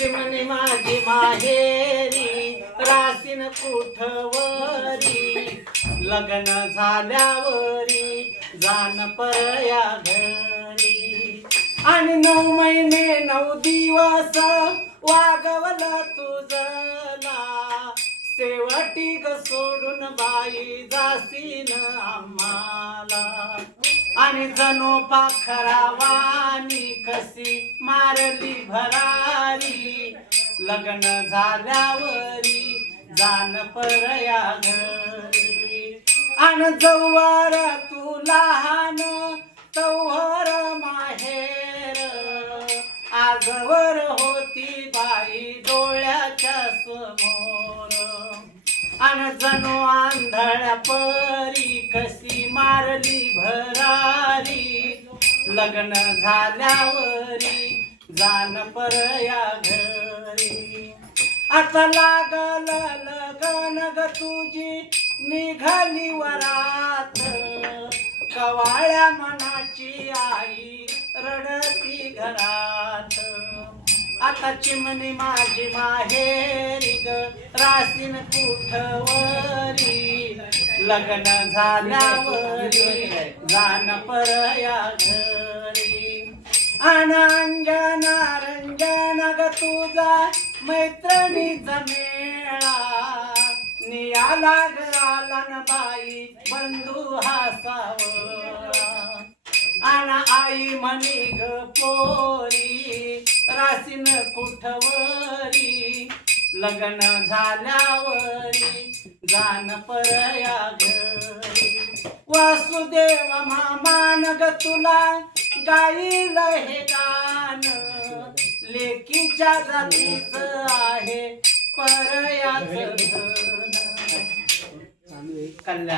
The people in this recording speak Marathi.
चिमणी माझी माहेरी रासीन कुठवरी लग्न झाल्यावरी जाण परया घरी आणि 9 महिने 9 दिवस वागवलं तुझला शेवटी ग सोडून बाई जासीन आम्हाला आणि जणू पाखरावानी कशी मारली भरारी लग्न झाल्यावरी जाण परया घरी आणि जवळ तू लहान तोवर माहेर आजवर होती बाई डोळ्याच्या समोर आणि जणू आंधळ्या परी कशी मारली भरारी लग्न झाल्यावरी जाण परया घरी आता लागल लगन ग तुझी निघाली वरात कवाळ्या मनाची आई रडती घरात आता चिमणी माझी माहेरी ग रासीन कुठवरी लग्न झाल्यावरी जाण परया घरी अंजना रंजन ग तुझा मैत्रिणीचा मेळा नियाला ग आला न बाई बंधू हसावळा आणि आई म्हणी ग पोरी रासीन कुठवरी लग्न झाल्यावरी जाण परया घरी वासुदेव मामान ग तुला गाईल हे गाण लेकीच्या जातीच आहे परयाच धन कल्याण